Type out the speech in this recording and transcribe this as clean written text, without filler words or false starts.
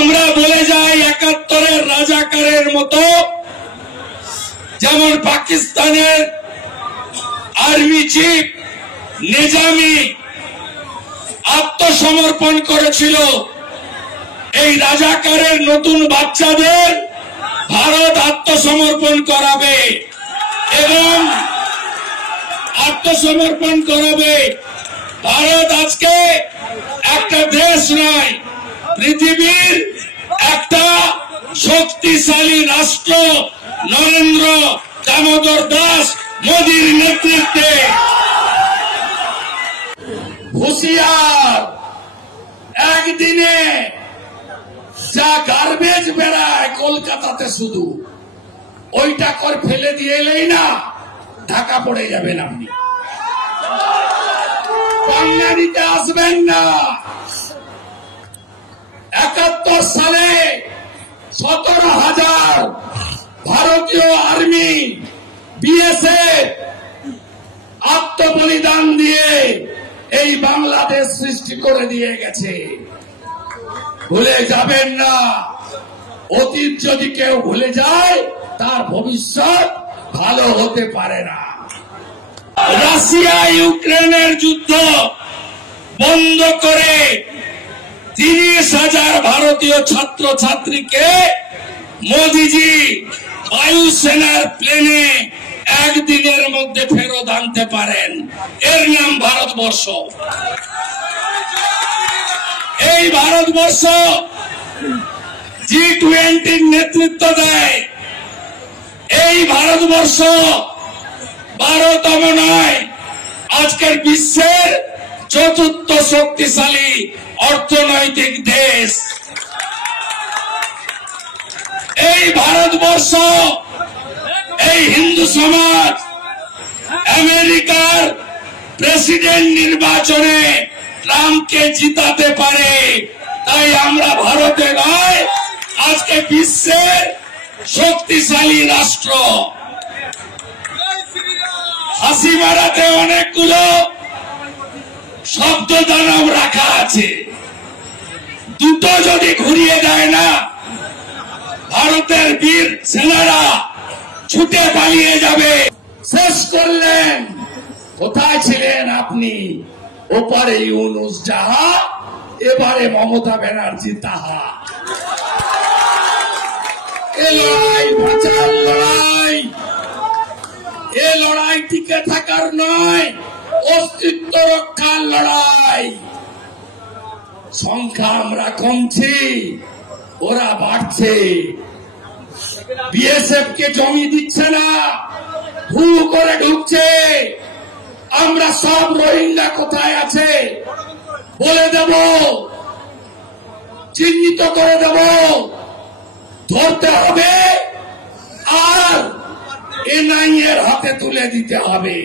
আমরা বলে যাই ৭১-এর রাজাকারের মতো, যেমন পাকিস্তানের আর্মি চিফ নিজামি আত্মসমর্পণ করেছিল, এই রাজাকারের নতুন বাচ্চাদের ভারত আত্মসমর্পণ করাবে এবং আত্মসমর্পণ করাবে। ভারত আজকে একটা দেশ নয়, পৃথিবীর একটা শক্তিশালী রাষ্ট্র নরেন্দ্র দামোদর দাস মোদীর নেতৃত্বে। হুঁশিয়ার, একদিনে যা গার্বেজ বেড়ায় কলকাতাতে শুধু ওইটা কর ফেলে দিয়ে এলেই না ঢাকা পড়ে যাবেন আপনি, বাঙালিতে আসবেন না। ৭১ সালে ১৭,০০০ ভারতীয় আর্মি বিএসএফ আত্মবলিদান দিয়ে এই বাংলাদেশ সৃষ্টি করে দিয়ে গেছে, ভুলে যাবেন না। অতীত যদি কেউ ভুলে যায় তার ভবিষ্যৎ ভালো হতে পারে না। রাশিয়া ইউক্রেনের যুদ্ধ বন্ধ করে ৩০,০০০ ভারতীয় ছাত্র ছাত্রীকে মোদিজি বায়ুসেনার প্লেনে একদিনের মধ্যে ফেরত আনতে পারেন, এর নাম ভারতবর্ষ। এই ভারতবর্ষ G20 নেতৃত্ব দেয়। এই ভারতবর্ষ ১২তম নয়, আজকের বিশ্বের ৪র্থ শক্তিশালী অর্থনৈতিক দেশ। এই ভারতবর্ষ, এই হিন্দু সমাজ আমেরিকার প্রেসিডেন্ট নির্বাচনে ট্রাম্পকে জিতাতে পারে, তাই আমরা ভারতে নয়, আজকে বিশ্বের শক্তিশালী রাষ্ট্র। হাসি মারাতে অনেকগুলো শব্দ দানব রাখা আছে, দুটো যদি ঘুরিয়ে দেয় না, ভারতের বীর সেনারা ছুটে পালিয়ে যাবে। শেষ করলেন, কোথায় ছিলেন আপনি? ওপারে ইউনুস যাহা, এবারে মমতা ব্যানার্জি তাহা। এ লড়াই বাঁচার লড়াই, এ লড়াই টিকে থাকার নয়, অস্তিত্ব রক্ষার লড়াই। সংখ্যা আমরা কমছি, ওরা বাড়ছে। বিএসএফ কে জমি দিচ্ছে না, হু করে ঢুকছে। আমরা সব রোহিঙ্গা কোথায় আছে বলে দেব, চিহ্নিত করে দেব, ধরতে হবে আর এনআইএ এর হাতে তুলে দিতে হবে।